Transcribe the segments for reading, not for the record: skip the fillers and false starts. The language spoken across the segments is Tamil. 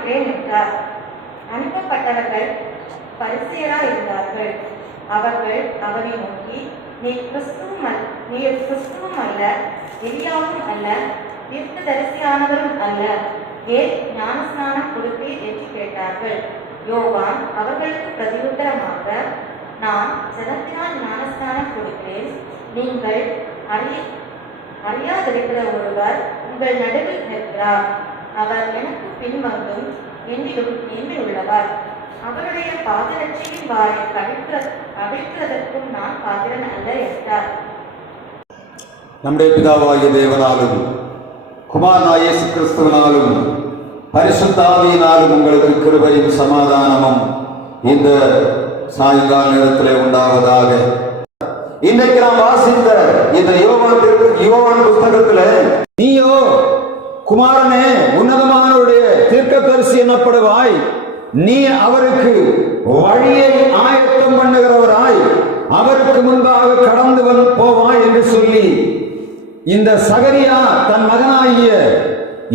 இருக்கிறேன் என்றார். அனுப்பப்பட்டவர்கள் பரிசேயராய் இருந்தார்கள். அவர்கள் அவரை நோக்கி, நீர் கிறிஸ்துவும் அல்ல, எலியாவும் அல்ல, தீர்க்கதரிசியானவரும் அல்ல, ஏன் ஞானஸ்நானம் கொடுப்பீர் என்று கேட்டார்கள். யோவான் அவர்களுக்கு பிரதியுத்தரமாக, நான் ஜலத்தினால் ஞானஸ்நானம் கொடுக்கிறேன், நீங்கள் அறியாதிருக்கிற ஒருவர் உங்கள் நடுவில் நிற்கிறார். அவர் எனக்கு பின்வந்தும் என்னிலும் மேன்மையுள்ளவர். அவருடைய பாதரட்சையின் வாரை அவிழ்க்கிறதற்கும் நான் பாத்திரன் அல்ல என்றார். நம்முடைய பிதாவாகிய தேவனாலும் குமாரனாகிய இயேசு கிறிஸ்துவினாலும் பரிசுத்த ஆவியினாலும் உங்களுக்கு கிருபையும் சமாதானமும் இந்த சாயங்கால நேரத்திலே உண்டாவதாக. இன்றைக்கு நாம் வாசித்த இந்த யோவான் புஸ்தகத்துல, நீயோ குமாரனே உன்னதமானவருடைய தீர்க்கதரிசி எனப்படுவாய், நீ அவருக்கு வழியை ஆயத்தம் பண்ணுகிறவராய் அவருக்கு முன்பாக கடந்து போவாய் என்று சொல்லி இந்த சகரியா தன் மகனாகிய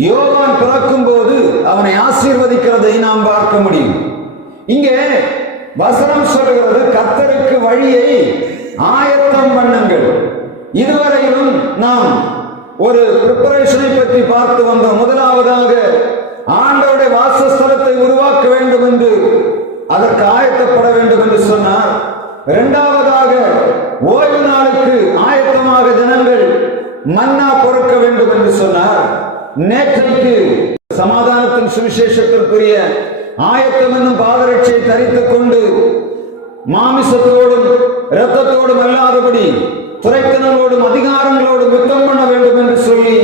யோவான் பிறக்கும் போது அவனை ஆசீர்வதிக்கிறதை நாம் பார்க்க முடியும். இங்கே வசனம் சொல்கிறது, கர்த்தருக்கு வழியை ஆயத்தம் பண்ணுங்கள். இதுவரையிலும் நாம் ஒரு பிரிப்பரேஷனை பற்றி பார்த்து வந்தோம். முதலாவதாக ஆண்டவருடைய வாசஸ்தலத்தை உருவாக்க வேண்டும் என்று, அதற்கு ஆயத்தப்பட வேண்டும் என்று சொன்னார். இரண்டாவதாக ஓய்வு நாளுக்கு ஆயத்தமாக ஜனங்கள் மன்னா பொறுக்க வேண்டும் என்று சொன்னார். நேற்றைக்கு சமாதானத்தின் சுவிசேஷத்திற்குரிய ஆயத்தம் என்னும் பாதரட்சியை தரித்துக் கொண்டு மாமிசத்தோடும் இரத்தத்தோடும் அல்லாதபடி துரைத்தனங்களோடும் அதிகாரங்களோடும் யுத்தம் பண்ண வேண்டும் என்று சொல்லி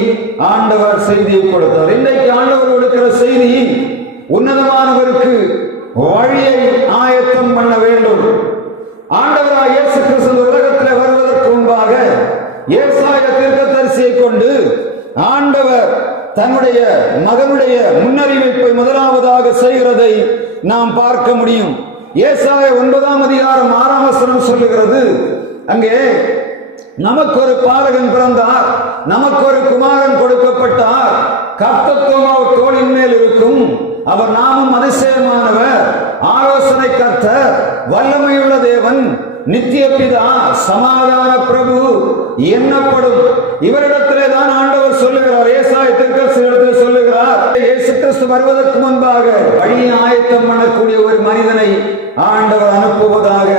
ஆண்டவர் செய்தியை கொடுத்தார். இன்றைக்கு ஆண்டவர் கொடுக்கிற செய்தி, உன்னதமானவருக்கு வழியை ஆயத்தம் பண்ண வேண்டும். ஆண்டவராக இயேசு கிறிஸ்து உலகத்தில் வருவதற்கு முன்பாக ஏசாயா தீர்க்கதரிசியை கொண்டு ஆண்டவர் தன்னுடைய மகனுடைய முன்னறிவிப்பை முதலாவதாக செய்கிறதை நாம் பார்க்க முடியும். ஏசாயா 9ஆம் அதிகாரம் 6ஆம் வசனம் சொல்லுகிறது, அங்கே நமக்கு ஒரு பாலகன் பிறந்தார், நமக்கு ஒரு குமாரன் கொடுக்கப்பட்டார், கர்த்தத்துவம் அவர் தோளின் மேல் இருக்கும், அவர் நாமம் அதிசயமானவர், ஆலோசனை கர்த்தர், வல்லமையுள்ள தேவன், நித்திய பிதா, சமாதான பிரபு என்னப்படும். இவரிடத்திலே தான் ஆண்டவர் சொல்லுகிறார், ஏசாயா தீர்க்கதரிசியிடத்தில் சொல்லுகிறார், இயேசு கிறிஸ்து வருவதற்கு முன்பாக வழியை ஆயத்தம் பண்ணக்கூடிய ஒரு மனிதனை ஆண்டவர் அனுப்புவதாக.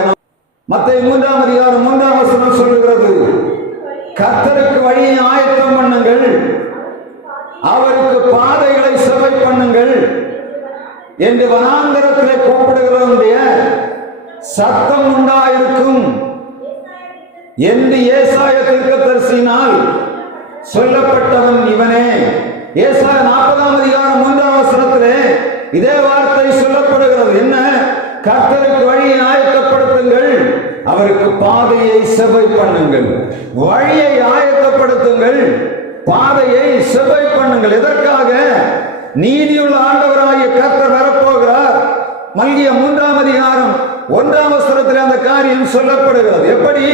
மத்தேயு 3ஆம் அதிகாரம் 3ஆம் வசனம் சொல்லுகிறது, கர்த்தருக்கு வழியை ஆயத்தம் பண்ணுங்கள், அவருக்கு பாதைகளை செவ்வை பண்ணுங்கள் என்று வனாந்தரத்திலே கூப்பிடுகிறவனுடைய சத்தம் உண்டாயிருக்கும் என்று ஏசாயா தீர்க்கதரிசியினால் சொல்லப்பட்டவன் இவனே. ஏசாயா 40ஆம் அதிகாரம் 3ஆம் வசனத்திலே இதே வார்த்தை சொல்லப்படுகிறது. என்ன? கர்த்தருக்கு வழியை ஆயத்தப்படுத்துங்கள், அவருக்கு பாதையை செவ்வை பண்ணுங்கள். வழியை ஆயத்தப்படுத்துங்கள், பாதையை செவ்வை பண்ணுங்கள். எதற்காக? நீதியுள்ள ஆண்டவராகிய கர்த்தர் வரப்போகிறார். மல்கியா 3ஆம் அதிகாரம் 1ஆம் வசனத்தில் அந்த காரியம் சொல்லப்படுகிறது. எப்படி?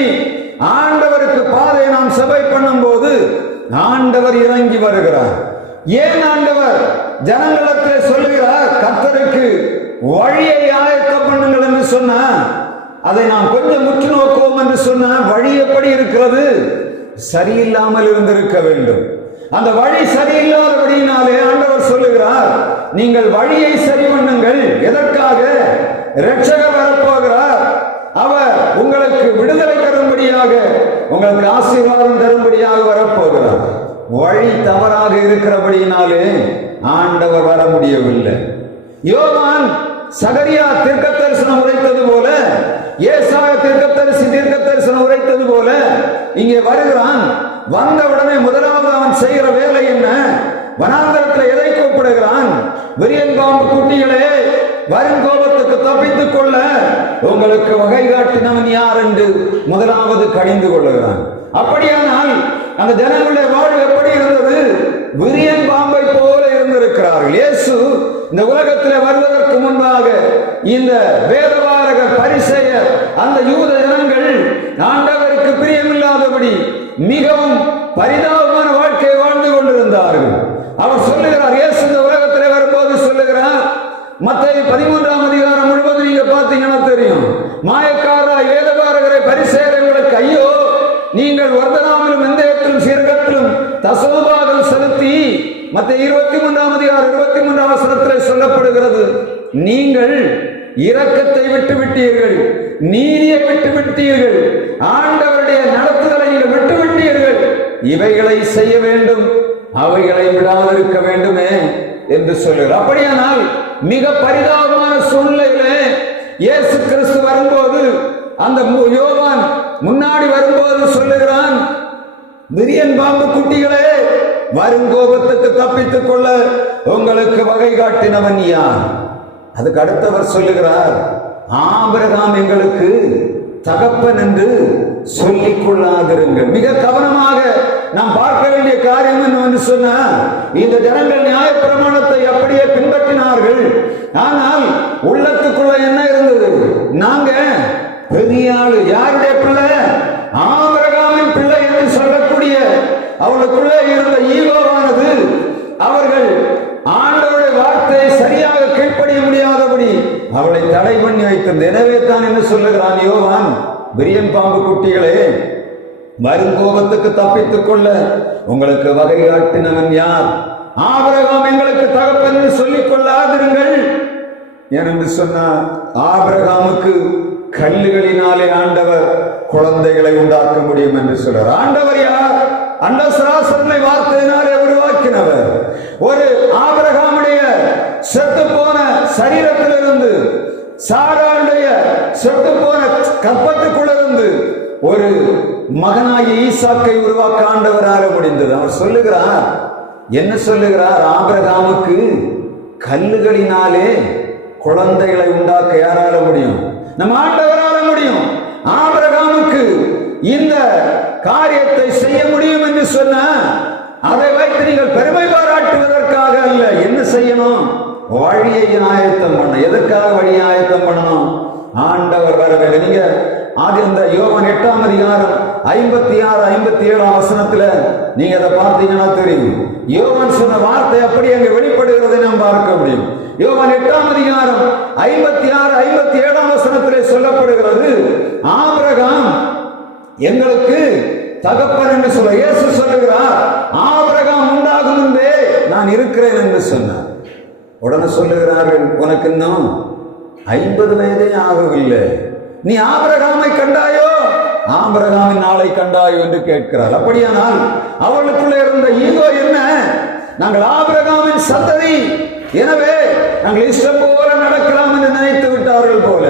ஆண்டவருக்கு பாதையை நாம் செவ்வை பண்ணும் போது ஆண்டவர் இறங்கி வருகிறார். ஏன் ஆண்டவர் ஜனங்களிடத்தில் சொல்லுகிறார் கர்த்தருக்கு வழியை ஆயத்தம் பண்ணுங்கள் என்று சொன்ன, அதை நாம் கொஞ்சம் முற்று நோக்குவோம் என்று சொன்ன, வழி எப்படி இருக்கிறது? சரியில்லாமல் இருந்திருக்க வேண்டும். அந்த வழி சரியில்லாதபடியினாலே ஆண்டவர் சொல்லுகிறார், நீங்கள் வழியை சரி பண்ணுங்கள். எதற்காக? இரட்சகர் வரப்போகிறார், அவர் உங்களுக்கு விடுதலை தரும்படியாக, உங்களுக்கு ஆசீர்வாதம் தரும்படியாக வரப்போகிறார். வழி தவறாக இருக்கிறபடியினாலே ஆண்டவர் வர முடியவில்லை. யோவான் சகரியா தீர்க்கதரிசனம் உரைத்தது போல, ஏசாயா தீர்க்கதரிசனம் உரைத்தது போல இங்கே வருகிறான். வந்தவுடனே முதலாவது அவன் செய்கிற வேலை என்ன? வனாந்தரத்தில் எதை கூப்பிடுகிறான்? விரியன் பாம்பு குட்டிகளே, வருங்கோபத்துக்கு தப்பித்துக் கொள்ள உங்களுக்கு வகை காட்டினவன் யார் என்று முதலாவது கடிந்து கொள்ளுகிறான். அப்படியானால் அந்த ஜனங்களுடைய வாழ்வு எப்படி இருந்தது? விரியன் பாம்பை போல இருந்திருக்கிறார்கள். இயேசு இந்த உலகத்தில் வருவதற்கு முன்பாக இந்த வேதபாரகர், பரிசேயர், அந்த யூத ஜனங்கள் ஆண்டவருக்கு பிரியமில்லாதபடி மிகவும் பரிதாபமான வாழ்க்கை வாழ்ந்து கொண்டிருந்தார்கள். அவர் சொல்லுகிறார், இயேசு இந்த உலகத்தில் வரும்போது சொல்லுகிறார், சொல்லுகிறார். மத்தேயு 13ஆம் அதிகாரம் முழுவதும் நீங்க பார்த்தீங்கன்னா தெரியும். மாயக்காரா வேதபாரகரை பரிசேயர்களுக்கு ஐயோ, நீங்கள் வர்த்தனாமிலும் வெந்தயத்திலும் சீரகத்திலும் தசமபாகம் செலுத்தி, மத்தேயு 23ஆம் அதிகாரம் 23ஆம் வசனத்தில் சொல்லப்படுகிறது, நீங்கள் இரக்கத்தை விட்டு விட்டீர்கள், நீதியை விட்டு விட்டீர்கள், ஆண்டவருடைய நடத்துதலை நீங்கள் விட்டு விட்டீர்கள், இவைகளை செய்ய வேண்டும், அவைகளை விடாதிருக்க வேண்டுமே என்று சொல்லுகிறார். அப்படியானால் மிக பரிதாபமான சூழ்நிலையிலே இயேசு கிறிஸ்து வரும்போது, அந்த யோவான் முன்னாடி வரும்போது சொல்லுகிறான், விரியன் பாம்பு குட்டிகளே, வருங்கோபத்துக்கு தப்பித்துக் கொள்ள உங்களுக்கு வகை காட்டினவன் யார்? அதுக்கு அடுத்தவர் சொல்லுகிறார், ஆபிரகாம் எங்களுக்கு தகப்பன் என்று சொல்லிக் கொள்ளாதிருங்கள். மிக கவனமாக நாம் பார்க்க வேண்டிய காரியம் என்று சொன்ன, இந்த ஜனங்கள் நியாயப்பிரமாணத்தை அப்படியே பின்பற்றினார்கள். ஆனால் உள்ளத்துக்குள்ள என்ன இருந்தது? நாங்க பெரிய ஆளு, யாருடைய பிள்ளை? ஆபிரகாமின் பிள்ளை என்று சொல்லக்கூடிய அவளுக்குள்ளே இருந்த ஈகோவானது அவர்கள் ஆண்டவருடைய வார்த்தையை சரியாக கீழ்ப்படிய முடியாதபடி அவளை தடை பண்ணி வைத்தது. எனவே தான் என்ன சொல்லுகிறான் யோவான், விரியன் பாம்பு குட்டிகளே, வருங்கோபத்துக்கு தப்பித்துக் கொள்ள உங்களுக்கு வகை காட்டினவன் யார்? ஆபிரகாம் எங்களுக்கு தகப்பன் என்று சொல்லிக் கொள்ளாதிருங்கள் என்று சொன்னார். ஆபிரகாமுக்கு கல்லுகளினாலே ஆண்டவர் குழந்தைகளை உண்டாக்க முடியும் என்று சொல்றார். ஆண்டவர் யார்? அண்ட சராசரனை வார்த்தையினாலே உருவாக்கினவர். ஒரு ஆபிரகாமுடைய செத்து போன சரீரத்திலிருந்து, சாராளுடைய செத்து போன கற்பத்துக்குள்ளிருந்து ஒரு மகனாகி ஈசாக்கை உருவாக்க ஆண்டவராக முடிந்தது. அவர் சொல்லுகிறார், என்ன சொல்லுகிறார்? ஆபிரகாமுக்கு கல்லுகளினாலே குழந்தைகளை உண்டாக்க யாரால முடியும்? நம்ம ஆண்டவரால முடியும். ஆபிரகாமுக்கு இந்த காரியத்தை செய்ய முடியும் என்று சொன்ன, அதை வைத்து நீங்கள் பெருமை பாராட்டுவதற்காக அல்ல. என்ன செய்யணும்? வழியை ஆயத்தம் பண்ண. எதற்காக வழியை ஆயத்தம் பண்ணணும்? ஆண்டவர் வரவில்லை. நீங்க ஆதி இந்த யோவான் 8ஆம் அதிகாரம் 56, 57ஆம் வசனத்துல நீங்க அதை பார்த்தீங்கன்னா தெரியும். யோவான் சொன்ன வார்த்தை அப்படி அங்கே வெளிப்படுகிறதை நாம் பார்க்க முடியும். யோவான் 8ஆம் அதிகாரம் 56, 57ஆம் வசனத்திலே சொல்லப்படுகிறது, ஆபிரகாம் எங்களுக்கு தகப்பன் என்று சொல்ல. இயேசு சொல்லுகிறார், ஆபிரகாம் உண்டாகும் முன்பே நான் இருக்கிறேன் என்று சொன்னார். உடனே சொல்லுகிறார்கள், உனக்கு இன்னும் 50 வயதே ஆகவில்லை, நீ ஆபிரகாமை கண்டாயோ? ஆபிரகாமின் நாளை கண்டாயோ என்று கேட்கிறார். அப்படியானால் அவர்களுக்குள்ள இருந்த ஈகோ என்ன? நாங்கள் ஆபிரகாமின் சந்ததி, எனவே நாங்கள் இஷ்டம் போல நடக்கலாம் என்று நினைத்து விட்டார்கள் போல.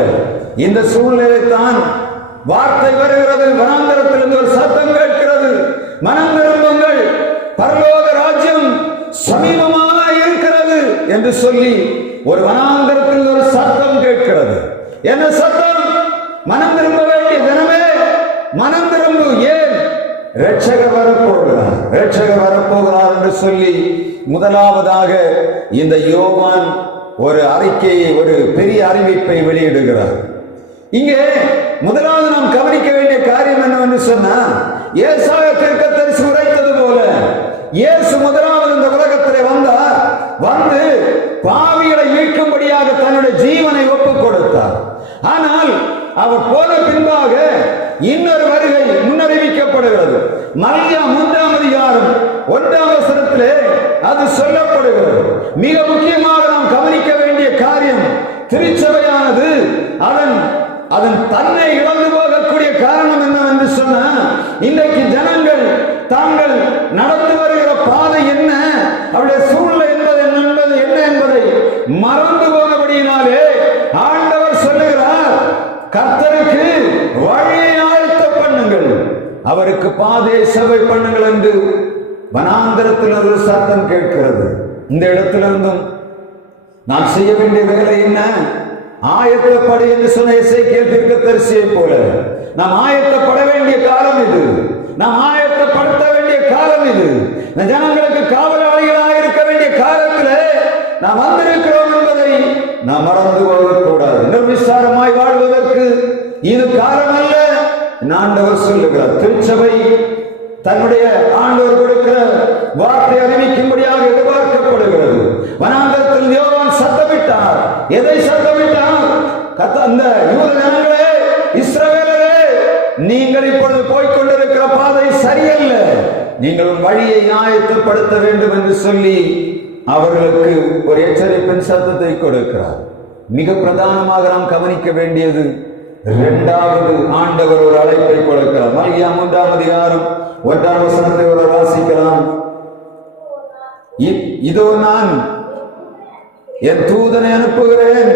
இந்த சூழ்நிலை தான் வார்த்தை வருகிறது, வனாந்தரத்திலிருந்து ஒரு சத்தம் கேட்கிறது, மனம் திரும்புங்கள், பரலோக ராஜ்யம் சமீபமாக இருக்கிறது என்று சொல்லி ஒரு வனாந்தரத்தில் ஒரு சத்தம் கேட்கிறது. என்ன சத்தம்? மனம் திரும்ப வேண்டிய தினமே மனம் திரும்பு. ஏன்? இரட்சகர் வரப்போகிறார், இரட்சகர் வரப்போகிறார் என்று சொல்லி முதலாவதாக இந்த யோவான் ஒரு அறிக்கையை, ஒரு பெரிய அறிவிப்பை வெளியிடுகிறார். இங்கே முதலாவது நாம் கவனிக்க வேண்டிய காரியம் என்னவென்று சொன்னா, ஏசாயா தீர்க்கதரிசி உரைத்தது போல இயேசு முதலாவது இந்த உலகத்திலே வந்தார். வந்து பாவிகளை மீட்கும்படியாக தன்னுடைய ஜீவனை ஒப்புக் கொடுத்தார். ஆனால் அவர் போன பின்பாக இன்னொரு வருகை முன்னறிவிக்கப்படுகிறது. மல்கியா 3ஆம் அதிகாரம் 1ஆம் வசனத்திலே அது சொல்லப்படுகிறது. மிக முக்கியமாக நாம் கவனிக்க வேண்டிய காரியம், திருச்சபையானது அதன் தன்னை இழந்து போகக்கூடிய காரணம் என்னவென்று சொன்னா, இன்றைக்கு ஜனங்கள் தாங்கள் நடந்து வருகிற பாதை என்ன, அவருடைய சூழ்நிலை என்பது என்ன என்பதை மறந்து போனபடியினாலே ஆண்டவர் சொல்லுகிறார், கர்த்தருக்கு வழியை ஆயத்தம் பண்ணுங்கள், அவருக்கு பாதையை செவ்வை பண்ணுங்கள் என்று வனாந்தரத்தில் ஒரு சத்தம் கேட்கிறது. இந்த இடத்திலிருந்தும் நாம் செய்ய வேண்டிய வேலை என்ன? ஆயத்தப்படு என்று சொன்ன எசேக்கியேல் தீர்க்கதரிசியை போல நாம் ஆயத்தப்பட வேண்டிய காலம் இது. நாம் ஆயத்தப்படுத்த வேண்டிய காலம் இது. இந்த ஜனங்களுக்கு காவலாளிகளாக இருக்க வேண்டிய காலத்தில் நாம் வந்திருக்கிறோம் என்பதை நாம் மறந்து போகக்கூடாது. நிர்விசாரமாய் வாழ்வதற்கு இது காலம் அல்ல. ஆண்டவர் சொல்லுகிறார், திருச்சபை தன்னுடைய ஆண்டவர் கொடுக்கிற வார்த்தை அறிவிக்கும்படியாக எதிர்பார்க்கப்படுகிறது. வனாந்தரத்தில் யோவான் சத்தம் எதை சத்தமிட்டார்? அந்த யூத ஜனங்களே, இஸ்ரவேலரே, நீங்கள் இப்பொழுது போய்கொண்டிருக்கிற பாதை சரியல்ல, நீங்கள் வழியை ஆயத்தப்படுத்த வேண்டும் என்று சொல்லி அவர்களுக்கு ஒரு எச்சரிப்பின் சத்தத்தை கொடுக்கிறார். மிக பிரதானமாக நாம் கவனிக்க வேண்டியது இரண்டாவது ஆண்டவர் ஒரு அழைப்பை கொடுக்கிறார். மல்கியா 3ஆம் அதிகாரம் 1ஆம் வசனத்தை ஒரு வாசிக்கலாம். இதோ நான் என் தூதனை அனுப்புகிறேன்,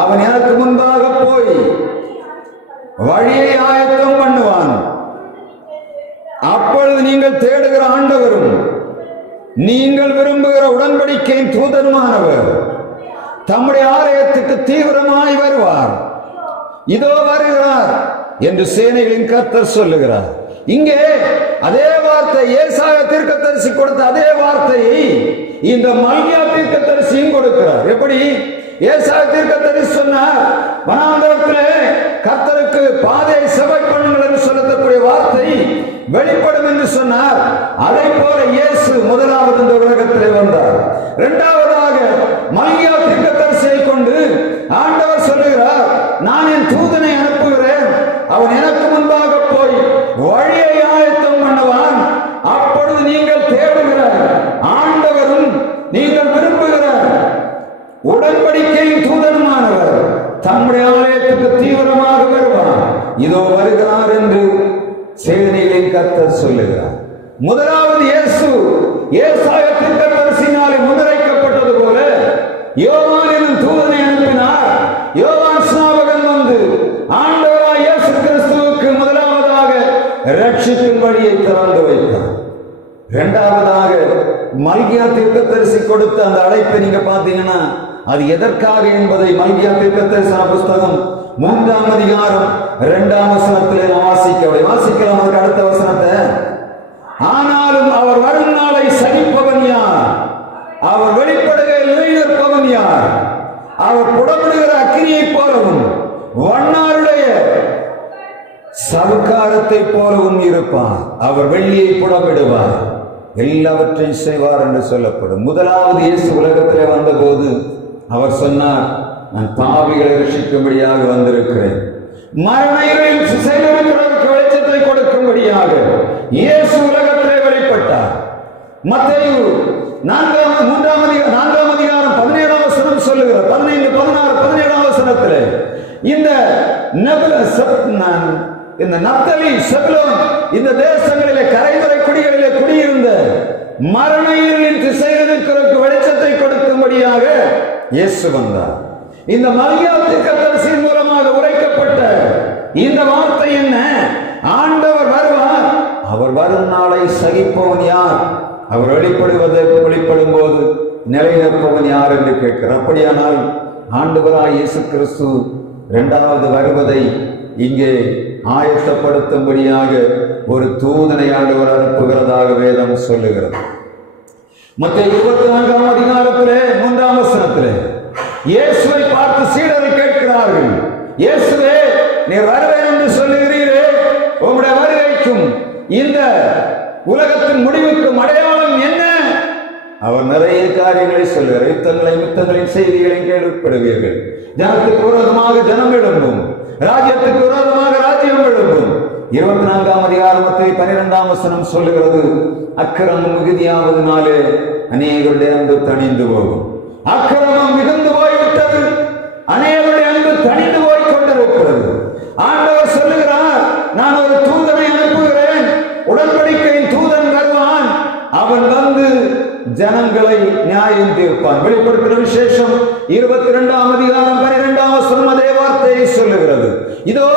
அவன் எனக்கு முன்பாக போய் வழியை ஆயத்தம் பண்ணுவான். அப்பொழுது நீங்கள் தேடுகிற ஆண்டவரும் நீங்கள் விரும்புகிற உடன்படிக்கையின் தூதனுமானவர் தம்முடைய ஆலயத்துக்கு தீவிரமாய் வருவார். இதோ வருகிறார் என்று சேனைகளின் கர்த்தர் சொல்லுகிறார். இங்கே அதே வார்த்தை ஏசாயா தீர்க்கதரிசி கொடுத்த அதே வார்த்தையை இந்த மல்கியா தீர்க்கதரிசியும் கொடுக்கிறார். எப்படி? ஏசாயா தீர்க்கதரிசி சொன்னார், வனாந்தரத்திலே கர்த்தருக்கு பாதையை செவ்வாய் பண்ணுங்கள் என்று சொல்லக்கூடிய வார்த்தை வெளிப்படும் என்று சொன்னார். அதை போல இயேசு முதலாவது இந்த உலகத்திலே வந்தார். இரண்டாவதாக மல்கியா தீர்க்கதரிசியை கொண்டு ஆண்டவர் சொல்லுகிறார், நான் என் தூதனை அனுப்புகிறேன், அவன் எனக்கு முன்பாக போய் வழியை ஆயத்தம் பண்ணுவான். அப்பொழுது நீங்கள் தேடுகிற ஆண்டவரும் நீங்கள் விரும்புகிற உடன்படிக்கையின் தூதனுமானவர் தம்முடைய ஆலயத்துக்கு தீவிரமாக வருவார். இதோ வருகிறார் என்று சேனைகளின் கர்த்தர் சொல்லுகிறார். முதலாவது இயேசு ஏசாயா தீர்க்கதரிசியினாலே முன்வைக்கப்பட்டது போல யோவான் எனும் தூதனை அனுப்பினார். யோவான் ஸ்நாபகன் வந்து ஆண்டவராய் இயேசு கிறிஸ்துவுக்கு முதலாவதாக ரட்சிப்பின் வழியை திறந்து வைத்தார். இரண்டாவதாக மல்கியா தீர்க்கதரிசி கொடுத்த அந்த அழைப்பை நீங்க பார்த்தீங்கன்னா அது எதற்காக என்பதை மல்கியா தீர்க்கதரிசன புஸ்தகம் 3ஆம் அதிகாரம் 2ஆம் வசனத்திலே வாசிக்கலாம். அதுக்கு அடுத்த வசனத்தை, ஆனாலும் அவர் வரும் நாளை சகிப்பவன் யார்? அவர் வெளிப்படுகையில் நிலைநிற்பவன் யார்? அவர் புடமிடுகிற அக்கினியை போலவும் வண்ணாருடைய சவுக்காரத்தை போலவும் இருப்பார். அவர் வெள்ளியை புடமிடுவார், எல்லாவற்றையும் செய்வார் என்று சொல்லப்படும். முதலாவது இயேசு உலகத்திலே வந்தபோது அவர் சொன்னார், நான் பாவிகளை ரட்சிக்கும்படியாக வந்திருக்கிறேன், மரண இருளில் செயலிழக்கிறவருக்கு வெளிச்சத்தை கொடுக்கும்படியாக இயேசு உலகத்திலே வெளிப்பட்டார். மத்தேயு 4ஆம் அதிகாரம் 17ஆம் வசனம் சொல்லுகிறார். 15, 16, 17ஆம் வசனத்திலே இந்த நப்தலி, செபுலோன் இந்த தேசங்களிலே கரைதுறை குடிகளிலே குடியிருந்த மரண இருளின் திசையில் இருக்கிறவருக்கு வெளிச்சத்தை கொடுக்கும்படியாக இயேசு வந்தார். இந்த மல்கியா தீர்க்கதரிசியின் மூலமாக உரைக்கப்பட்ட இந்த வார்த்தை என்ன? ஆண்டவர் வருவார், அவர் வரும் நாளை சகிப்பவன் யார்? அவர் வெளிப்படும் போது நிலைநிற்பவன் யார் என்று கேட்கிறார். அப்படியானால் ஆண்டவராய் இயேசு கிறிஸ்து இரண்டாவது வருவதை இங்கே ஆயத்தப்படுத்தும்படியாக ஒரு தூதனை ஆண்டவர் அனுப்புகிறதாக வேதம் சொல்லுகிறது. மத்தேயு 24ஆம் அதிகாரத்திலே 3ஆம் வசனத்திலே இயேசுவை பார்த்து சீடர்கள் கேட்கிறார்கள், இயேசுவே, நீர் வருவேன் என்று சொல்லுகிறீரே, உம்முடைய வருகைக்கும் இந்த உலகத்தின் முடிவுக்கும் அடையாளம் என்ன? அவர் நிறைய காரியங்களை சொல்லுகிறார். யுத்தங்களின் செய்திகளையும் கேள்விப்படுவீர்கள். ஜனத்துக்கு விரோதமாக ஜனம் எழும்பும், ராஜ்யத்துக்கு விரோதமாக ராஜ்யம் எழும்பும். 24ஆம் அதிகாரம் 12ஆம் வசனம் சொல்லுகிறது, அக்கிரமம் மிகுதியாவதனாலே அநேகருடைய அன்பு தணிந்து போகும். அக்கிரமம் மிகுந்து போய்விட்டது, அநேகருடைய அன்பு தணிந்து போய் கொண்டிருக்கிறது. ஆண்டவர் சொல்லுகிறார், நான் ஒரு தூதனை அனுப்புகிறேன், உடன்படிக்கையின் தூதன் வருவான், அவன் வந்து ஜனங்களை நியாயம் தீர்ப்பான். வெளிப்படுத்தின விசேஷம் 22ஆம் அதிகாரம் 12ஆம் வசனம் அதே வார்த்தையை சொல்லுகிறது. இதோ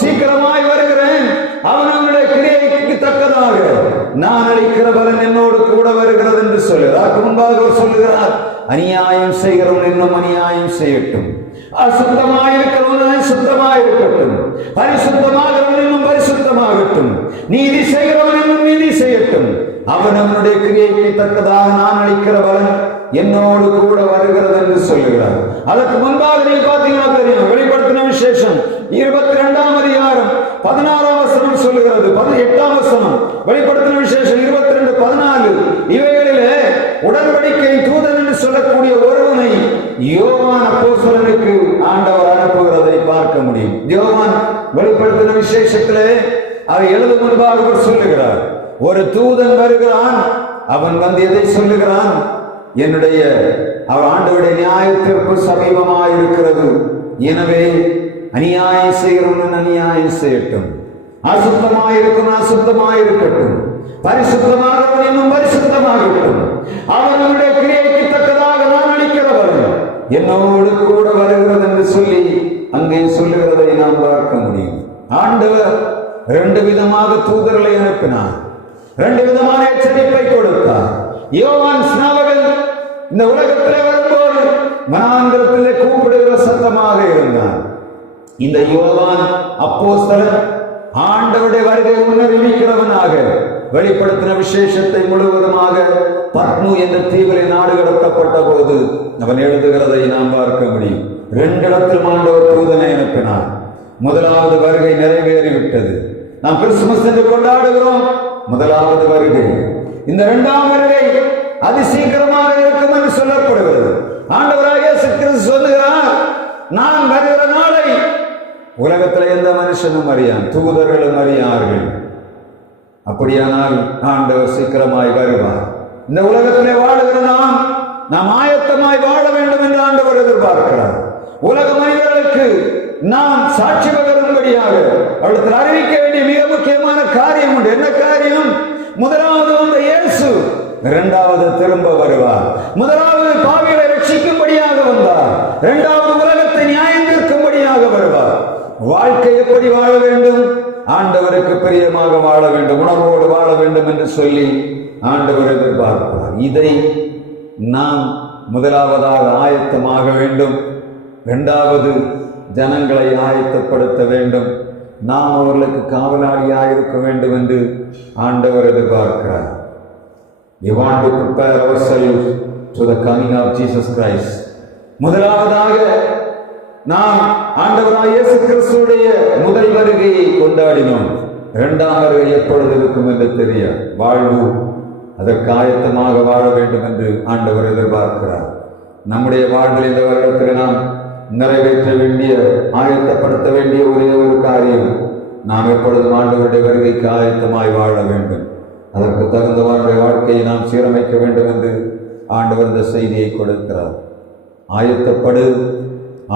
சீக்கிரமாய் வருகிறேன், அவனுடைய கிரியைக்கு தக்கதாக நான் அளிக்கிற பலன் என்னோடு கூட வருகிறது என்று சொல்லுகிறார். அதற்கு முன்பாக அவர் சொல்லுகிறார், அநியாயம் செய்கிறவன் இன்னும் அநியாயம் செய்யட்டும், அசுத்தமாயிருக்கிறவன் சுத்தமாயிருக்கட்டும், பரிசுத்தமாகிறவன் இன்னும் பரிசுத்தமாகட்டும், நீதி செய்கிறவன் இன்னும் நீதி செய்யட்டும், அவன் அவனுடைய கிரியைக்கு தக்கதாக நான் அளிக்கிற பலன் என்னோடு கூட வருகிறது என்று சொல்லுகிறார். அதற்கு முன்பாக நீங்க பார்த்தீங்கன்னா தெரியும், வெளிப்படுத்தின விசேஷம் 22ஆம் அதிகாரம் 16ஆம் வசனம் சொல்லுகிறது. 18ஆம் வசனம் வெளிப்படுத்தின விசேஷம் 22, 14 இவைகளிலே உடன்படிக்கை தூதன் என்று சொல்லக்கூடிய ஒருவனை யோவான் அப்போஸ்தலனுக்கு ஆண்டவர் அனுப்புகிறதை பார்க்க முடியும். யோவான் வெளிப்படுத்தின விசேஷத்திலே அவர் எழுதும் முன்பாக அவர் சொல்லுகிறார், ஒரு தூதன் வருகிறான், அவன் வந்து எதை சொல்லுகிறான், என்னுடைய அவர் ஆண்டவருடைய நியாய தீர்ப்பு சமீபமாயிருக்கிறது, எனவே அநியாயம் செய்கிறவன் அநியாயம் செய்யட்டும், அசுத்தமாயிருக்கும் அசுத்தமாயிருக்கட்டும், பரிசுத்தமாக இன்னும் பரிசுத்தமாகட்டும், அவர்களுடைய கிரியைக்கு தக்கதாக நான் அளிக்கிறவர் என்னோடு கூட வருகிறது என்று சொல்லி அங்கே சொல்லுகிறதை நாம் பார்க்க முடியும். ஆண்டவர் ரெண்டு விதமாக தூதர்களை அனுப்பினார், ரெண்டு விதமான எச்சரிப்பை கொடுத்தார். யோவான் ஸ்நாபகன் இந்த உலகத்திலே வரும்போது வனாந்திரத்திலே கூப்பிடுகிற சத்தமாக இருந்தார். இந்த யோவான் அப்போஸ்தலன் ஆண்டவருடைய வருகை முன்னறிவிக்கிறவனாக வெளிப்படுத்தின விசேஷத்தை முழுவதுமாக பத்மு என்ற தீவிலே நாடு கடத்தப்பட்ட போது அவன் எழுதுகிறதை நாம் பார்க்க முடியும். ரெண்டு இடத்தில் ஆண்டவர் தூதனை அனுப்பினார். முதலாவது வருகை நிறைவேறிவிட்டது. நாம் கிறிஸ்துமஸ் என்று கொண்டாடுகிறோம். முதலாவது வருகை, இந்த இரண்டாம் வருகை அதி சீக்கிரமாக இருக்கும் என்று சொல்லப்படுகிறது. ஆண்டவராகிய இயேசு கிறிஸ்து சொல்லுகிறார், நான் வருகிற நாளை உலகத்தில் எந்த மனுஷனும் அறியான், தூதர்களும் அறியார்கள். அப்படியானால் ஆண்டவர் சீக்கிரமாய் வருவார். இந்த உலகத்திலே வாழுகிற நாம் ஆயத்தமாய் வாழ வேண்டும் என்று ஆண்டவர் எதிர்பார்க்கிறார். உலக மனிதர்களுக்கு நாம் சாட்சி பகரும்படியாக அவளுக்கு அறிவிக்க வேண்டிய மிக முக்கியமான காரியம் உண்டு. என்ன காரியம்? முதலாவது வந்த இயேசு இரண்டாவது திரும்ப வருவார். முதலாவது பாவிகளை ரட்சிக்கும்படியாக வந்தார், இரண்டாவது உலகத்தை நியாயம் தீர்க்கும்படியாக வருவார். வாழ்க்கை எப்படி வாழ வேண்டும்? ஆண்டவருக்கு பிரியமாக வாழ வேண்டும், உணர்வோடு வாழ வேண்டும் என்று சொல்லி ஆண்டவர் எதிர்பார்க்கிறார். இதை நாம் முதலாவதாக ஆயத்தமாக வேண்டும், இரண்டாவது ஜனங்களை ஆயத்தப்படுத்த வேண்டும், நாம் அவர்களுக்கு காவலாளியாக இருக்க வேண்டும் என்று ஆண்டவர் எதிர்பார்க்கிறார். We want to prepare ourselves to the coming of Jesus Christ. முதலாவதாக நாம் ஆண்டவராகிய இயேசு கிறிஸ்துவுடைய முதல் வருகையை கொண்டாடினோம். இரண்டாம் வருகை எப்பொழுது இருக்கும் என்று தெரியாது. வாழ்வு அதற்கு ஆயத்தமாக வாழ வேண்டும் என்று ஆண்டவர் எதிர்பார்க்கிறார். நம்முடைய வாழ்வில் இந்த வருடத்தில் நாம் நிறைவேற்ற வேண்டிய, ஆயத்தப்படுத்த வேண்டிய ஒரே ஒரு காரியம், நாம் எப்பொழுதும் ஆண்டவருடைய வருகைக்கு ஆயத்தமாய் வாழ வேண்டும். அதற்கு தகுந்தவருடைய வாழ்க்கையை நாம் சீரமைக்க வேண்டும் என்று ஆண்டவர் இந்த செய்தியை கொடுக்கிறார்.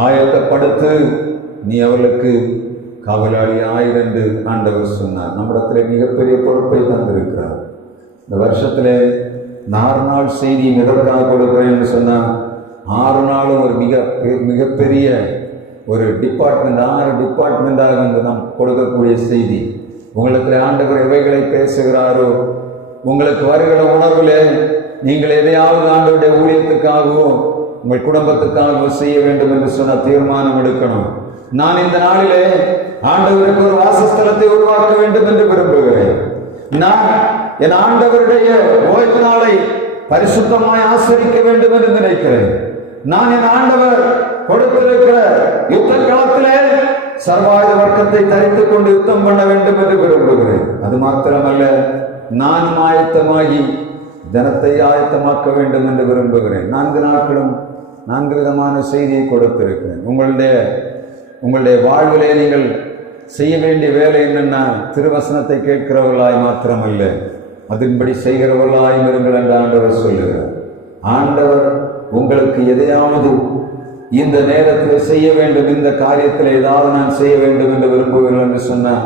ஆயத்தப்படுத்து, நீ அவர்களுக்கு காவலாளி ஆயிரு என்று ஆண்டவர் சொன்னார். நம்மிடத்தில் மிகப்பெரிய பொறுப்பை தந்திருக்கிறார். இந்த வருஷத்திலே 6 நாள் செய்தி எதற்காக கொடுக்கிறேன் என்று சொன்னால், 6 நாளும் ஒரு மிகப்பெரிய ஒரு டிபார்ட்மெண்ட், 6 டிபார்ட்மெண்டாக வந்து நாம் கொடுக்கக்கூடிய செய்தி. உங்களுக்கு ஆண்டவர் எவைகளை பேசுகிறாரோ, உங்களுக்கு வருகிற உணர்விலே நீங்கள் எதையாவது ஆண்டவருடைய ஊழியத்துக்காகவோ உங்கள் குடும்பத்துக்காகவோ செய்ய வேண்டும் என்று சொன்ன தீர்மானம் எடுக்கணும். நான் இந்த நாளிலே ஆண்டவருக்கு ஒரு வாசஸ்தலத்தை உருவாக்க வேண்டும் என்று விரும்புகிறேன். நான் என் ஆண்டவருடைய ஓய்வு நாளை பரிசுத்தமாய் ஆசரிக்க வேண்டும் என்று நினைக்கிறேன். நான் என் ஆண்டவர் கொடுத்திருக்கிற யுத்த களத்திலே சர்வாயுத வர்க்கத்தை தரித்துக் கொண்டு யுத்தம் பண்ண வேண்டும் என்று விரும்புகிறேன். அது மாத்திரமல்ல, நானும் ஆயத்தமாகி ஜனத்தை ஆயத்தமாக்க வேண்டும் என்று விரும்புகிறேன். 4 நாட்களும் 4 விதமான செய்தியை கொடுத்திருக்கிறேன். உங்களுடைய வாழ்விலே நீங்கள் செய்ய வேண்டிய வேலை என்னன்னா, திருவசனத்தை கேட்கிறவர்களாய் மாத்திரமல்ல, அதன்படி செய்கிறவர்களாயும் இருங்கள் என்று ஆண்டவர் சொல்லுகிறார். ஆண்டவர் உங்களுக்கு எதையாவது இந்த நேரத்தில் செய்ய வேண்டும், இந்த காரியத்தில் ஏதாவது நான் செய்ய வேண்டும் என்று விரும்புகிறேன் என்று சொன்னால்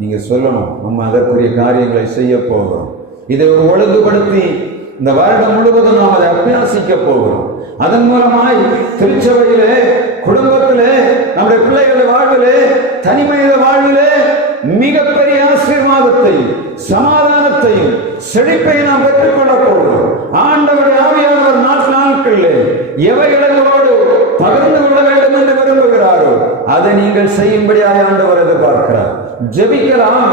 நீங்கள் சொல்லணும். நம்ம அதற்குரிய காரியங்களை செய்ய போகிறோம். இதை ஒரு ஒழுங்குபடுத்தி இந்த வருடம் முழுவதும் நாம் அதை அபியாசிக்க போகிறோம். அதன் மூலமாய் திருச்சபையிலே, குடும்பத்திலே, நம்முடைய பிள்ளைகள் வாழ்விலே, தனிமனித வாழ்விலே மிகப்பெரிய ஆசீர்வாதத்தையும் சமாதானத்தையும் செழிப்பை நாம் பெற்றுக்கொள்ள போகிறோம். ஆண்டவருடைய ஆவியானவர் நாட்களிலே எவைகளோடு பகிர்ந்து கொள்ள வேண்டும் என்று விரும்புகிறாரோ அதை நீங்கள் செய்யும்படியாக ஆண்டவர் எதிர்பார்க்கிறார். ஜெபிக்கலாம்,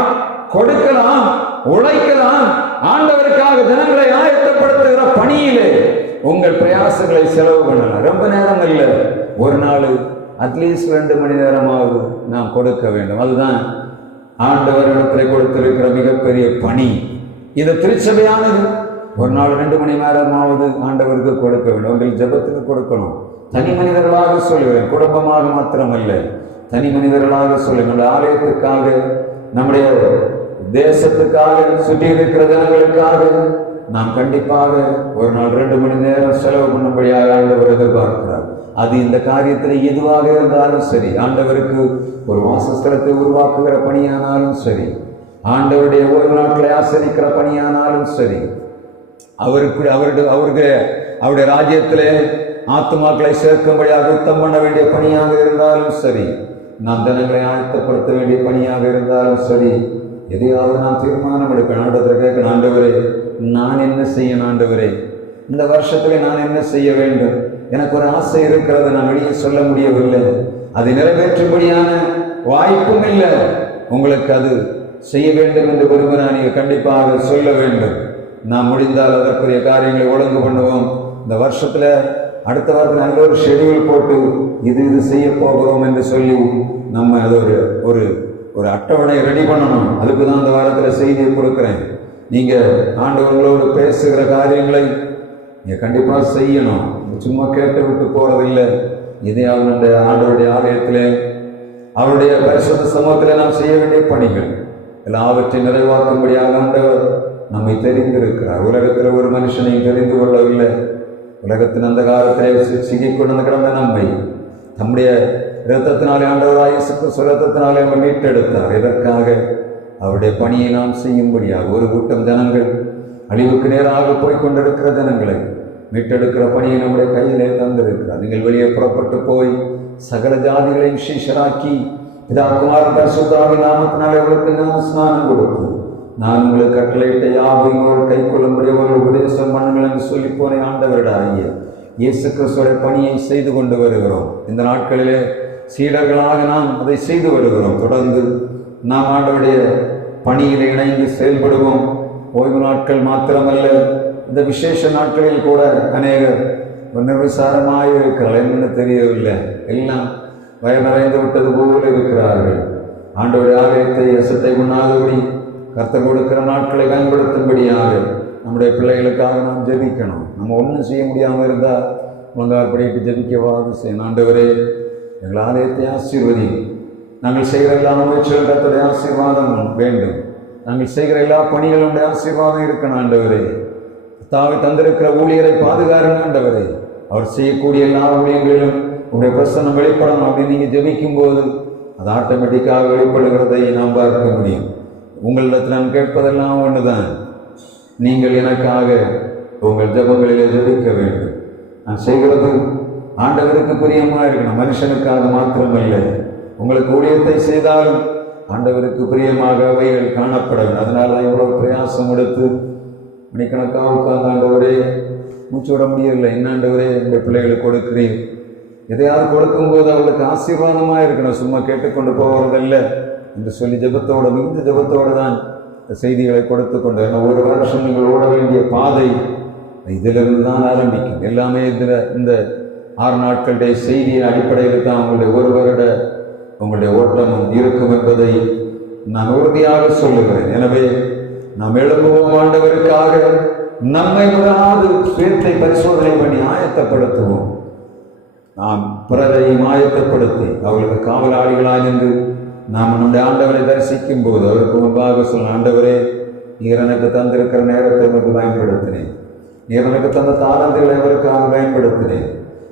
கொடுக்கலாம், உழைக்கலாம். ஆண்டவருக்காக ஜனங்களை ஆயத்தப்படுத்துகிற பணியிலே உங்கள் பிரயாசங்களை செலவு பண்ணலாம். ரொம்ப நேரம் இல்லை, ஒரு நாள் அட்லீஸ்ட் 2 மணி நேரமாவது நாம் கொடுக்க வேண்டும். அதுதான் ஆண்டவர் இடத்திலே கொடுத்திருக்கிற மிகப்பெரிய பணி. இது திருச்சபையானது. ஒரு நாள் 2 மணி நேரமாவது ஆண்டவருக்கு கொடுக்க வேண்டும். உங்கள் ஜெபத்துக்கு கொடுக்கணும். தனி மனிதர்களாக சொல்லுவேன், குடும்பமாக மாத்திரமல்ல, தனி மனிதர்களாக சொல்லுங்கள். ஆலயத்துக்காக, நம்முடைய தேசத்துக்காக, சுற்றி இருக்கிற ஜனங்களுக்காக நாம் கண்டிப்பாக ஒரு நாள் 2 மணி நேரம் செலவு பண்ணும்படியாக ஆண்டவர் எதிர்பார்க்கிறார். அது இந்த காரியத்தில் எதுவாக இருந்தாலும் சரி, ஆண்டவருக்கு ஒரு வாசஸ்தலத்தை உருவாக்குகிற பணியானாலும் சரி, ஆண்டவருடைய ஓய்வு நாட்களை ஆசரிக்கிற பணியானாலும் சரி, அவருடைய ராஜ்யத்திலே ஆத்துமாக்களை சேர்க்கும்படியாக யுத்தம் பண்ண வேண்டிய பணியாக இருந்தாலும் சரி, நாம் ஜனங்களை ஆயத்தப்படுத்த வேண்டிய பணியாக இருந்தாலும் சரி, எதையாவது நாம் தீர்மானம் எடுக்கணும். ஆண்டவரை கேட்கணும், ஆண்டவரே நான் என்ன செய்யணும், ஆண்டவரே இந்த வருஷத்துல நான் என்ன செய்ய வேண்டும், எனக்கு ஒரு ஆசை இருக்கிறது, நான் வெளியே சொல்ல முடியவில்லை, அதை நிறைவேற்றும்படியான வாய்ப்பும் இல்லை. உங்களுக்கு அது செய்ய வேண்டும் என்று விரும்பினால் நீங்கள் கண்டிப்பாக சொல்ல வேண்டும். நாம் முடிந்தால் அதற்குரிய காரியங்களை ஒழுங்கு பண்ணுவோம். இந்த வருஷத்துல அடுத்த வாரத்தில் நல்ல ஒரு ஷெடியூல் போட்டு இது செய்ய போகிறோம் என்று சொல்லி நம்ம அது ஒரு அட்டவணை ரெடி பண்ணணும். அதுக்கு தான் இந்த வாரத்தில் செய்தியை கொடுக்குறேன். நீங்கள் ஆண்டவர்களோடு பேசுகிற காரியங்களை நீங்கள் கண்டிப்பாக செய்யணும். சும்மா கேட்டு விட்டு போகிறதில்லை. இதையாவது அந்த ஆண்டவருடைய ஆலயத்திலே, அவருடைய பரிசுத்த சமூகத்தில் நாம் செய்ய வேண்டிய பணிகள் எல்லாவற்றையும் நிறைவாக்கும்படியாக ஆண்டவர் நம்மை தெரிந்திருக்கிறார். உலகத்தில் ஒரு மனுஷனையும் தெரிந்து கொள்ளவில்லை. உலகத்தின் அந்த காலத்திலே சிக்கிக் கொண்டு கிடந்த நம்மை நம்முடைய இரத்தத்தினாலே, ஆண்டவராகிய இயேசு கிறிஸ்து இரத்தத்தினாலே நம்ம மீட்டெடுத்தார். இதற்காக அவருடைய பணியை நாம் செய்யும்படியாக ஒரு கூட்டம் ஜனங்கள், அழிவுக்கு நேராக போய்கொண்டிருக்கிற ஜனங்களை மீட்டெடுக்கிற பணியை நம்முடைய கையிலே தந்திருக்கிறார். நீங்கள் வெளியே புறப்பட்டு போய் சகல ஜாதிகளையும் சீஷராக்கி பிதா குமாரன் பரிசுத்த ஆவியின் நாமத்தினாலே அவர்களுக்கு ஞான ஸ்நானம் கொடுத்து, நான் உங்களுக்கு கட்டளையிட்ட யாவையும் கை கொள்ளும்படி உபதேசம் பண்ணுங்கள் என்று சொல்லி போன ஆண்டவரிடாகிய இயேசு கிறிஸ்துவுடைய பணியை செய்து கொண்டு வருகிறோம். இந்த நாட்களிலே சீடர்களாக நாம் அதை செய்து வருகிறோம். தொடர்ந்து நாம் ஆண்டவருடைய பணியில் இணைந்து செயல்படுவோம். ஓய்வு நாட்கள் மாத்திரமல்ல, இந்த விசேஷ நாட்களில் கூட அநேகர் நிர்விசாரமாக இருக்கிறார்கள். என்னென்னு தெரியவில்லை, எல்லாம் வயமறைந்து விட்டது போல இருக்கிறார்கள். ஆண்டவருடைய ஆலயத்தை எசத்தை உண்ணாதபடி கர்த்தர் கொடுக்கிற நாட்களை பயன்படுத்தும்படியாக நம்முடைய பிள்ளைகளுக்காக நாம் ஜெபிக்கணும். நம்ம ஒன்றும் செய்ய முடியாமல் இருந்தால் ஒழுங்காக படிட்டு ஜெபிக்கவாது செய்யணும். ஆண்டவரே எங்கள் ஆலயத்தை ஆசீர்வதி. நாங்கள் செய்கிற எல்லா முயற்சிகளும் கர்த்தருடைய ஆசீர்வாதம் வேண்டும். நாங்கள் செய்கிற எல்லா பணிகளுடைய ஆசீர்வாதம் இருக்கணும். ஆண்டவரே தாவை தந்திருக்கிற ஊழியரை பாதுகாருங்க. ஆண்டவரே அவர் செய்யக்கூடிய எல்லா ஊழியங்களிலும் உங்களுடைய பிரசன்னம் வெளிப்படணும் அப்படின்னு நீங்கள் ஜெபிக்கும் போது அது ஆட்டோமேட்டிக்காக வெளிப்படுகிறதை நாம் பார்க்க முடியும். உங்களிடத்தில் நான் கேட்பதெல்லாம் ஒன்றுதான், நீங்கள் எனக்காக உங்கள் ஜெபங்களிலே ஜெபிக்க வேண்டும். நான் செய்கிறது ஆண்டவருக்கு பிரியமாக இருக்கணும், மனுஷனுக்காக மாத்திரமல்ல. உங்களுக்கு ஊழியத்தை செய்தாலும் ஆண்டவருக்கு பிரியமாக அவைகள் காணப்பட வேண்டும். அதனால தான் இவ்வளவு பிரயாசம் எடுத்து மணிக்கணக்காக உட்கார்ந்து ஆண்டவரே மூச்சு விட முடியவில்லை. என்ன ஆண்டவரே இந்த பிள்ளைகளுக்கு கொடுக்கிறீர், எதையாவது கொடுக்கும்போது அவர்களுக்கு ஆசீர்வாதமாக இருக்கணும், சும்மா கேட்டுக்கொண்டு போவதில்லை என்று சொல்லி ஜெபத்தோடு, மிகுந்த ஜெபத்தோடு தான் செய்திகளை கொடுத்து கொண்டு ஒரு வருஷம் நீங்கள் ஓட வேண்டிய பாதை இதிலிருந்து தான் ஆரம்பிக்கும். எல்லாமே இந்த 6 நாட்களுடைய செய்தியின் அடிப்படையில் தான் உங்களுடைய ஒரு வருட உங்களுடைய ஓட்டமும் இருக்கும் என்பதை நான் உறுதியாக சொல்லுகிறேன். எனவே நாம் எழுப்புவோம், ஆண்டவருக்காக நம்மை விடாது சுயத்தை பரிசோதனை பண்ணி ஆயத்தப்படுத்துவோம். நாம் பிறரையும் ஆயத்தப்படுத்தி அவர்களுக்கு காவலாளிகளாக நின்று நாம் நம்முடைய ஆண்டவரை தரிசிக்கும் போது அவருக்கு முன்பாக சொல்ல, ஆண்டவரே நீர் எனக்கு தந்திருக்கிற நேரத்தை எனக்கு பயன்படுத்தினேன், நீர் எனக்கு தந்த தாளந்துகளை அவருக்காக பயன்படுத்தினேன்,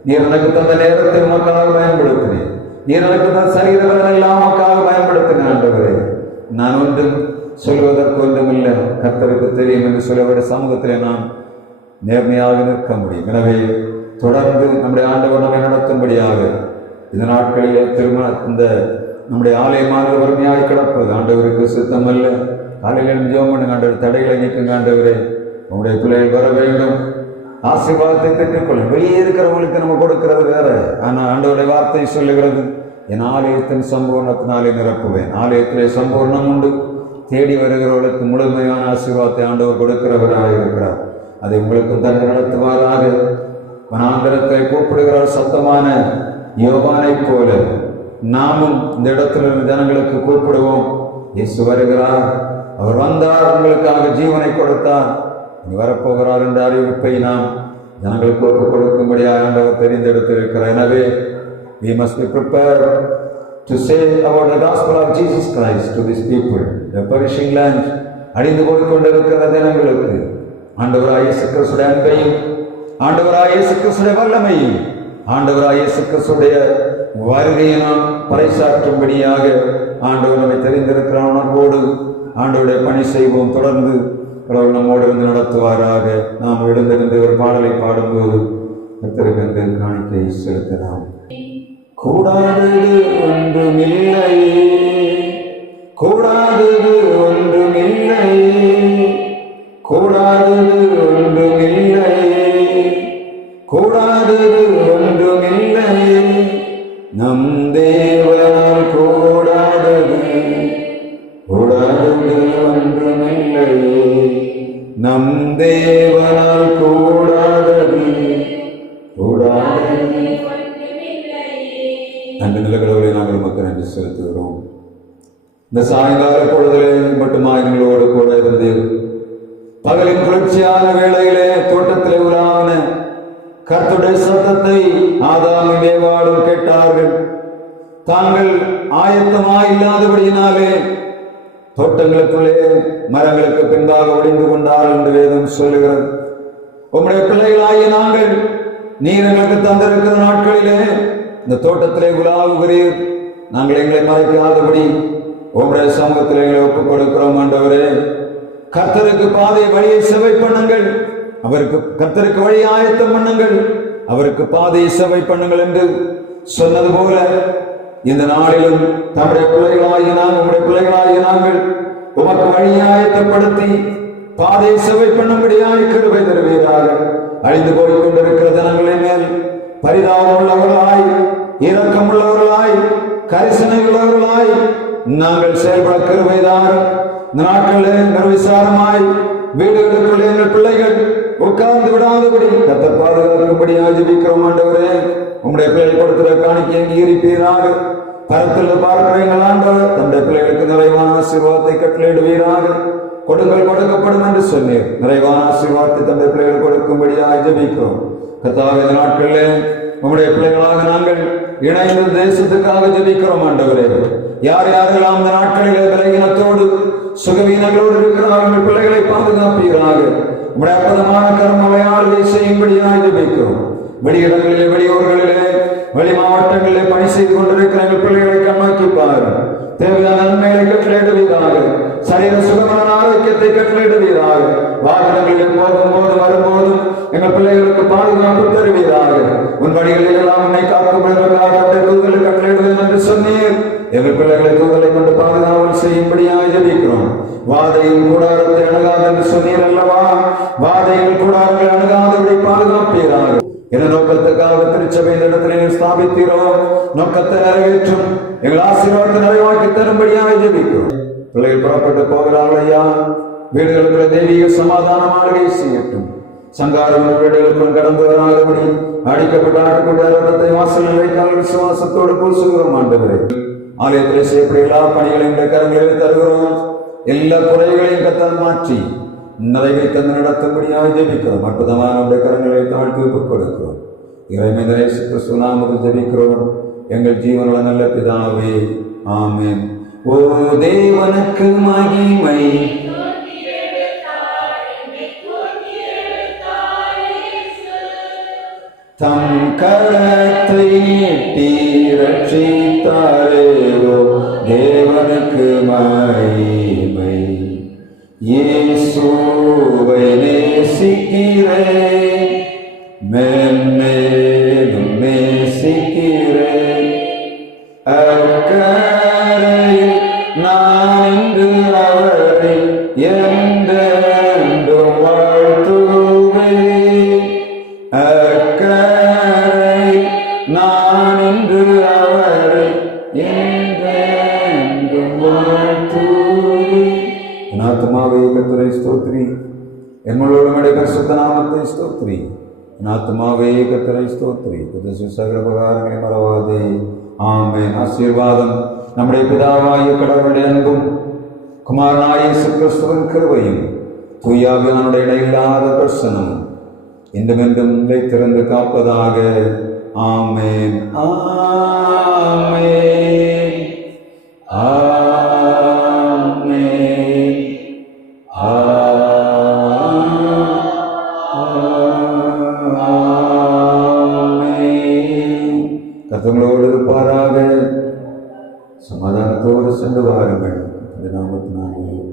நீர் எனக்கு தந்த நேரத்தை உமக்காக பயன்படுத்தினேன், நீர் எனக்கு தந்த சரீரங்கள் எல்லாம் உமக்காக பயன்படுத்தினேன். ஆண்டவரே நான் ஒன்றும் சொல்வதற்கு ஒன்றுமில்லை, கர்த்தருக்கு தெரியும் என்று சொல்லவருடைய சமூகத்திலே நாம் நேர்மையாக நிற்க முடியும். எனவே தொடர்ந்து நம்முடைய ஆண்டவர் நம்மை நடத்தும்படியாக இந்த நாட்களிலே இந்த நம்முடைய ஆலயமானது வறுமையாக கிடப்பது ஆண்டவருக்கு சித்தமல்ல. காலையில் ஜெபம் பண்ணுங்க, ஆண்டவர் தடைகளை நீக்குங்க. ஆண்டவரே உங்களுடைய பிள்ளைகள் வர வேண்டும், ஆசீர்வாதத்தை பெற்றுக்கொள்ளும். வெளியே இருக்கிறவங்களுக்கு நம்ம கொடுக்கிறது வேற, ஆனால் ஆண்டவருடைய வார்த்தை சொல்லுகிறது, என் ஆலயத்தின் சம்பூர்ணத்தினாலே நிரப்புவேன். ஆலயத்திலே சம்பூர்ணம் உண்டு, தேடி வருகிறவர்களுக்கு முழுமையான ஆசீர்வாதத்தை ஆண்டவர் கொடுக்கிறவராக இருக்கிறார். அதை உங்களுக்கு தந்து நடத்துவாராக. வனாந்தரத்தை கூப்பிடுகிறார் சத்தமான யோவானை போல நாமும் இந்த இடத்துல ஜனங்களுக்கு கூப்பிடுவோம். இயேசு வருகிறார், அவர் வந்தார், உங்களுக்காக ஜீவனை கொடுத்தார், இனி வரப்போகிறார் என்ற அறிவிப்பை நாம் ஜனங்களுக்கு ஒப்புக் கொடுக்கும்படியாக ஆண்டவர் தெரிந்தெடுத்திருக்கிறார். எனவே we must be prepared to say about the gospel of Jesus Christ to these people, the perishing land. அழிந்து போய்கொண்டிருக்கிற ஜனங்களுக்கு ஆண்டவராகிய இயேசு கிறிஸ்துவின் அன்பையும் ஆண்டவராகிய இயேசு கிறிஸ்துவின் வல்லமையும் ஆண்டவராகிய இயேசு கிறிஸ்துவின் வருகையை நாம் பறைசாற்றும்படியாக ஆண்டவர் நம்மை தெரிந்திருக்கிற உணர்வோடு ஆண்டவருடைய பணி செய்வோம். தொடர்ந்து கடவுள் நம்மோடு இருந்து நடத்துவாராக. நாம் எழுந்திருந்து ஒரு பாடலை பாடும்போது கர்த்தருக்கு காணிக்கை செலுத்தலாம். கூடாதது ஒன்றுமில்லையே, கூடாதது ஒன்றுமில்லையே, கூடாதது ஒன்றுமில்லையே, கூடாதது ஒன்றுமில்லையே, நம் தேவனால் கூடாதது, கூடாதது ஒன்றுமில்லையே, நம் தேவனால் கூடாதது, கூடாதது. நன்றி நல்ல கடவுளை நாங்கள் மக்கள் நன்றி செலுத்துகிறோம். இந்த சாயங்கால பொழுதிலே மட்டுமா எங்களோடு கூட இருந்து பகலின் குளிர்ச்சியான வேளையிலே தோட்டத்திலே உலான கர்த்தருடைய சத்தத்தை ஆதாமும் ஏவாளும் கேட்டார்கள். தாங்கள் ஆயத்தமாய் இல்லாதபடியினாலே தோட்டங்களுக்குள்ளே மரங்களுக்கு பின்பாக ஒளிந்து கொண்டார்கள் என்று வேதம் சொல்லுகிறது. உம்முடைய பிள்ளைகளாகிய நாங்கள் நீர் எங்களுக்கு தந்திருக்கிற நாட்களிலே இந்த தோட்டத்திலே உலாவுகிறீர். நாங்கள் எங்களை மறைக்காதபடி உம்முடைய சமூகத்தில் எங்களை ஒப்புக் கொடுக்கிறோம். ஆண்டவரே, கர்த்தருக்கு பாதை வழியை செவை பண்ணுங்கள், அவருக்கு கர்த்தருக்கு வழியை ஆயத்தம் பண்ணுங்கள், அவருக்கு பாதையை செவை பண்ணுங்கள் என்று சொன்னது போல இந்த நாளிலும் தம்முடைய பிள்ளைகளாகிய நாங்கள் உம்முடைய பிள்ளைகளாகிய நாங்கள் உமக்கு வழியை ஆயத்தப்படுத்தி பாதையை செவை பண்ணும்படியாய் கிருபை தருவீராக. அழிந்து போய்கொண்டிருக்கிற ஜனங்களின் மேல் பரிதாபம் உள்ளவர்களாய், இரக்கம் உள்ளவர்களாய், கரிசனை உள்ளவர்களாய் நாங்கள் செயல்பட கிருபைதான். இந்த நாட்களில் நிர்விசாரமாய் வீடுகளுக்குள்ளே எங்கள் பிள்ளைகள் உட்கார்ந்து விடாதபடி கர்த்தர் பாதுகாக்கும்படியாக ஜெபிக்கிறோம். ஆண்டவரே, உம்முடைய பிள்ளைகள் கொடுக்கிற காணிக்கை அங்கீகரிப்பீராக. கருத்தில் பார்க்கிற எங்கள் ஆண்டவர் தம்முடைய பிள்ளைகளுக்கு நிறைவான ஆசீர்வாதத்தை கட்டளையிடுவீராக. கொடுங்கள் கொடுக்கப்படும் என்று சொன்னீர். நிறைவான ஆசீர்வாதத்தை தம்முடைய பிள்ளைகள் கொடுக்கும்படியாக ஜெபிக்கிறோம். கர்த்தாவே, இந்த நாட்களிலே உம்முடைய பிள்ளைகளாக நாங்கள் இணைந்து தேசத்துக்காக ஜெபிக்கிறோம். ஆண்டவரே, யார் யாரெல்லாம் இந்த நாட்களிலே விலகினத்தோடு சுகவீனங்களோடு இருக்கிறார்கள் பிள்ளைகளை பாதுகாப்பீராக. உம்முடைய அற்புதமான கர்மங்களை ஆளுகை செய்யும்படியாக ஜெபிக்கிறோம். வெளியிடங்களிலே, வெளியூர்களிலே, வெளி மாவட்டங்களிலே பணி செய்து கொண்டிருக்கிற எங்கள் பிள்ளைகளை கண்ணோக்கி பாருங்கள். தேவையான நன்மைகளை கட்டளையிடுவீராக. சரீர சுகமான ஆரோக்கியத்தை கட்டளையிடுவீராக. வாகனங்களிலே போகும்போது வரும்போதும் எங்கள் பிள்ளைகளுக்கு பாதுகாப்பு தருவீராக. உன் வழிகளில் எல்லாம் உன்னை காக்கும்படியாக தூதர்களை கட்டளையிடுவேன் என்று சொன்னீர். எங்கள் பிள்ளைகளை தூதரை கொண்டு பாதுகாவல் செய்யும்படியாக ஜெபிக்கிறோம். வாதையின் கூடாரத்தை அணுகாது என்று சொன்னீர் அல்லவா? வாதையின் கூடாரங்களை அணுகாதபடி பாதுகாப்பீராக. என நோக்கத்துக்காக திருச்சபை இடத்திலே ஸ்தாபித்தீரோ நோக்கத்தை நிறைவேற்றும் எங்கள் ஆசீர்வாதத்தை நிறைவாக்கி தரும்படியாக ஜெபிக்கிறோம். பிள்ளைகள் புறப்பட்டு போகிறார்கள் ஐயா. வீடுகளுக்குள்ள தெய்வீக சமாதான மாளிகை செய்யட்டும். சங்காரம் வீடுகளுக்குள் கடந்து வராதபடி அடிக்கப்பட்ட ஆட்டுக்குட்ட ரத்தத்தை வாசலில் வைக்கால் விசுவாசத்தோடு பூசுகிறோம். ஆண்டவரே, ஆலயத்தில் செய்யப்பட்ட எல்லா பணிகளையும் கரங்களில் தருகிறோம். எல்லா குறைகளையும் கத்தல் மாற்றி நிறைவை தந்து நடத்தும்படியாக ஜெபிக்கிறோம். அற்புதமான கரங்களை தாழ்த்தி ஒப்புக் கொடுக்கிறோம். இறைமைதனை கிறிஸ்து நாமத்தில் ஜெபிக்கிறோம் எங்கள் ஜீவனுள்ள நல்ல பிதாவே, ஆமென். ஓ தேவனுக்கு மகிமை, தம் கரத்தை நீட்டி ரட்சித்தாரே. ஓ தேவனுக்கு மகிமை. இயேசுவை நேசிக்கிறேன், மென்மேலும் நேசிக்கிறேன். அக்கரையில் நான் இன்று அவரை என்றென்றும் வாழ்த்துவேன். அக்கரையில் நான் இன்று அவரை என்றென்றும் வாழ்த்துவேன். ஆத்மாவே கர்த்தரை ஸ்தோத்திரி, எங்களோடு பரிசுத்த நாமத்தை ஸ்தோத்திரி. ஆத்மாவே கர்த்தரை ஸ்தோத்திரி, புது சகல உபகாரங்களை மறவாதே. ஆமென். ஆசீர்வாதம் நம்முடைய பிதாவாகிய கடவுளுடைய அன்பும் குமாரனாகிய இயேசு கிறிஸ்துவின் கிருபையும் தூயாவியானுடைய இடையில்லாத பிரசனம் இன்றும் என்றும் திறந்து காப்பதாக. ஆமென், ஆமென், ஆமென், ஆமென். கர்த்தரோடு இருப்பாராக. சமாதானத்தோடு சென்று வாருங்கள். இந்த நாமத்தினாலே